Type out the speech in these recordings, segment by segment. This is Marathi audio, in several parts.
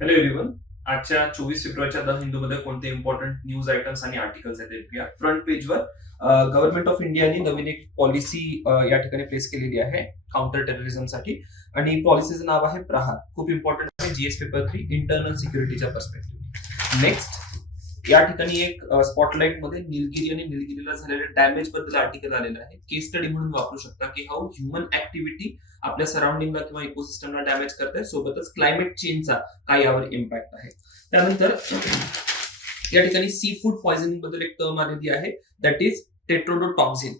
Hello everyone. आजच्या 24 फेब्रुवारीच्या द हिंदूमध्ये कोणते इम्पॉर्टंट न्यूज आयटम्स आणि आर्टिकल्स आहेत ते बघूया. फ्रंट पेजवर गव्हर्नमेंट ऑफ इंडियाने नवीन एक पॉलिसी या ठिकाणी प्लेस केलेली आहे काउंटर टेररिझमसाठी, आणि पॉलिसीचं नाव आहे प्रहार. खूप इम्पॉर्टंट आहे, जीएस पेपर 3 इंटरनल सिक्युरिटीच्या पर्स्पेक्टिव्ह. नेक्स्ट या ठिकाणी एक स्पॉटलाइट मध्ये निलगिरी आणि निलगिरीला झालेल्या डॅमेज बद्दल आर्टिकल आलेलं आहे. केस स्टडी म्हणून वापरू शकता की हाऊ ह्युमन ऍक्टिव्हिटी आपल्या सराउंडिंगला किंवा इकोसिस्टमला डॅमेज करते, सोबतच क्लायमेट चेंजचा काय यावर इम्पॅक्ट आहे. त्यानंतर या ठिकाणी सी फूड पॉइझनिंग बद्दल एक टर्म आलेली आहे, दॅट इज टेट्रोडोटॉक्झिन.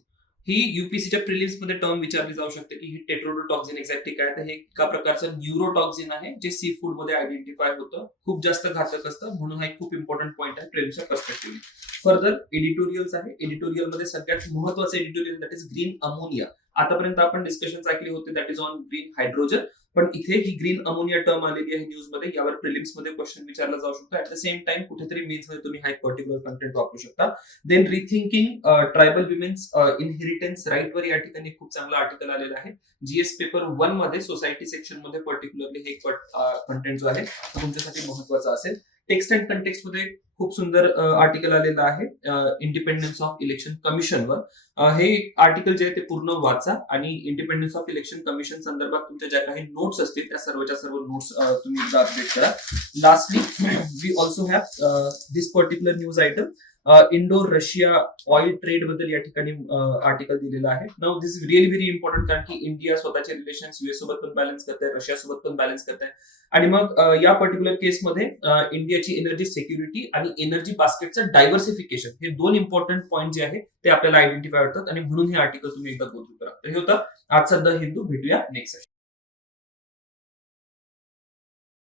ही युपीसीच्या प्रिलिम्स मध्ये टर्म विचारली जाऊ शकते की ही टेट्रोडोटॉक्झिन एक्झॅक्टली काय. तर हे एका प्रकारचं न्यूरोटॉक्झिन आहे जे सी फूड मध्ये आयडेंटिफाय होतं, खूप जास्त घातक असतं, म्हणून हा एक खूप इम्पॉर्टंट पॉईंट आहे प्रिलिम्सच्या पर्स्पेक्टिव्ह. फर्दर एडिटोरियल्स आहे. एडिटोरियल मध्ये सगळ्यात महत्वाचं editorial that is green ammonia. आतापर्यंत आपण डिस्कशन ऐकली होते that is on green hydrogen, पण इथे ही ग्रीन अमोनिया टर्म आलेली आहे न्यूज मध्ये. यावर प्रिलिम्स मध्ये क्वेश्चन विचारला जाऊ शकतो. ऍट द सेम टाइम कुठेतरी मेन्स मध्ये तुम्ही हा एक पर्टिक्युलर कंटेंट वापरू शकता. Then rethinking tribal women's inheritance right वर या ठिकाणी खूप चांगला आर्टिकल आलेला आहे. जीएस पेपर 1 मध्ये सोसायटी सेक्शन मध्ये पर्टिक्युलरली हे कंटेंट जो आहे तो तुमच्यासाठी महत्वाचा असेल. टेक्स्ट अँड कंटेक्स्ट मध्ये खूप सुंदर आर्टिकल आलेलं आहे इंडिपेंडन्स ऑफ इलेक्शन कमिशनवर. हे आर्टिकल जे आहे ते पूर्ण वाचा आणि इंडिपेंडन्स ऑफ इलेक्शन कमिशन संदर्भात तुमच्या ज्या काही नोट्स असतील त्या सर्वच्या सर्व नोट्स तुम्ही एकदा अपडेट करा. Lastly we also have this particular news item Indo Russia oil trade बद्दल या ठिकाणी आर्टिकल दिलेलं आहे. Now this is really very important, कारण की इंडिया स्वतःचे रिलेशन युएस सोबत पण बॅलन्स करत आहे, रशिया सोबत पण बॅलन्स करत आहे, आणि मग या पर्टिक्युलर केसमध्ये इंडियाची एनर्जी सिक्युरिटी आणि एनर्जी बास्केटचं डायव्हर्सिफिकेशन हे दोन इम्पॉर्टंट पॉईंट जे आहे ते आपल्याला आयडेंटिफाय होतात, आणि म्हणून हे आर्टिकल तुम्ही एकदा गो थ्रू करा. तर हे होतं आजचा द हिंदू. भेटूया नेक्स्ट सेशन.